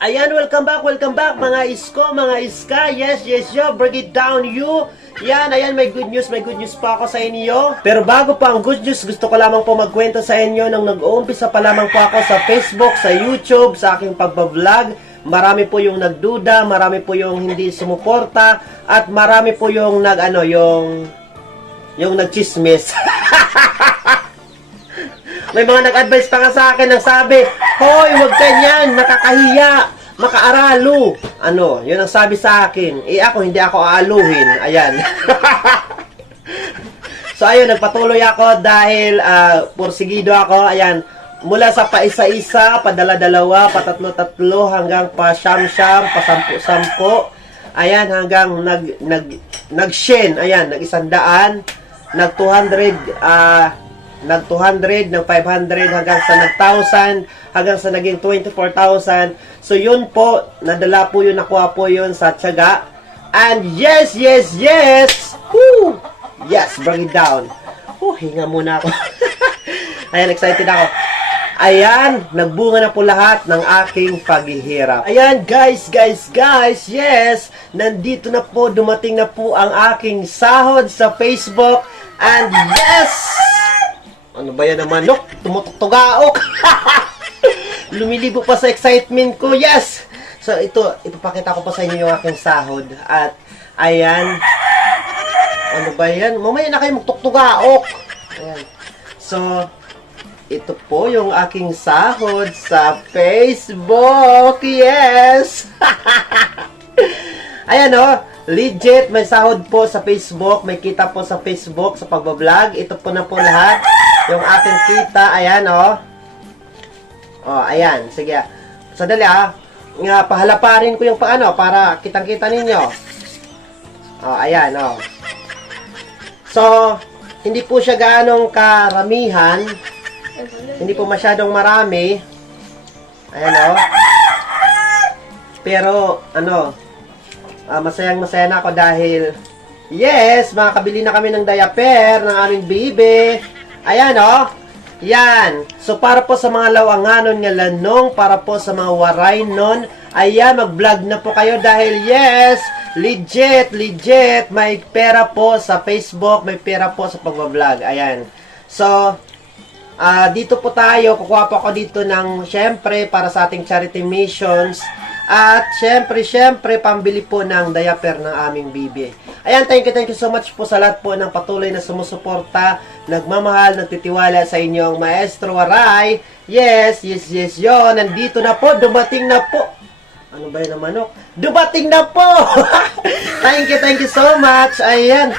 Ayan, welcome back mga isko, mga iska. Yes, yo, break it down you. Yan, ayan, may good news pa ako sa inyo. Pero bago pa ang good news, gusto ko lamang po magkwento sa inyo nang nag-uumpisa pa lamang po ako sa Facebook, sa YouTube, sa aking pagbablog. Marami po yung nagduda, marami po yung hindi sumuporta, at marami po yung yung nagchismis. May mga nag-advise pa nga sa akin, nagsabi, hoy, huwag ganyan, nakakahiya, makaaralo. Yun ang sabi sa akin. Ako, hindi ako aaluhin. Ayan. So, ayun, nagpatuloy ako dahil pursigido ako. Ayan, mula sa paisa-isa, padala-dalawa, patatlo-tatlo, hanggang pa-siyam-siyam, pa-sampu-sampu. Ayan, hanggang nag-shen. Ayan, nag-100, nag-200, nag 500, hanggang sa nag-1,000, hanggang sa naging 24,000. So, yun po, nadala po yun, nakuha po yun sa tiyaga. And yes! Woo! Yes, bring it down. Hinga muna ako. Ayan, excited ako. Ayan, nagbunga na po lahat ng aking paghihirap. Ayan, guys, yes! Nandito na po, dumating na po ang aking sahod sa Facebook. And yes! Ano ba yan naman? Look, tumutugaok. Lumilibo pa sa excitement ko. Yes! So, ipapakita ko pa sa inyo yung aking sahod. At, ayan. Ano ba yan? Mamaya na kayo magtuktugaok. Ayan. So, ito po yung aking sahod sa Facebook. Yes! Ayan legit, may sahod po sa Facebook, may kita po sa Facebook, sa pagbablog. Ito po na po lahat. Yung aking kita, ayan ayan, sige. Sadali pahalaparin ko yung para kitang-kita ninyo. Ayan So, hindi po siya gaanong karamihan. Hindi po masyadong marami. Ayan Pero, masayang-masaya na ako dahil, yes, makakabili na kami ng diaper ng aming bibi. Ayan, yan. So, para po sa mga lawanganon nga lanong, para po sa mga waray nun, ayan, mag-vlog na po kayo dahil, yes, legit, may pera po sa Facebook, may pera po sa pag-vlog. Ayan. So, dito po tayo, kukuha po ako dito ng, syempre, para sa ating charity missions. At syempre, pambili po ng diaper ng aming bibi. Ayan, thank you so much po sa lahat po ng patuloy na sumusuporta, nagmamahal, nagtitiwala sa inyong Maestro Waray. Yes, yun. Nandito na po, dumating na po. Ano ba yun ang manok? Dumating na po! Thank you so much. Ayan.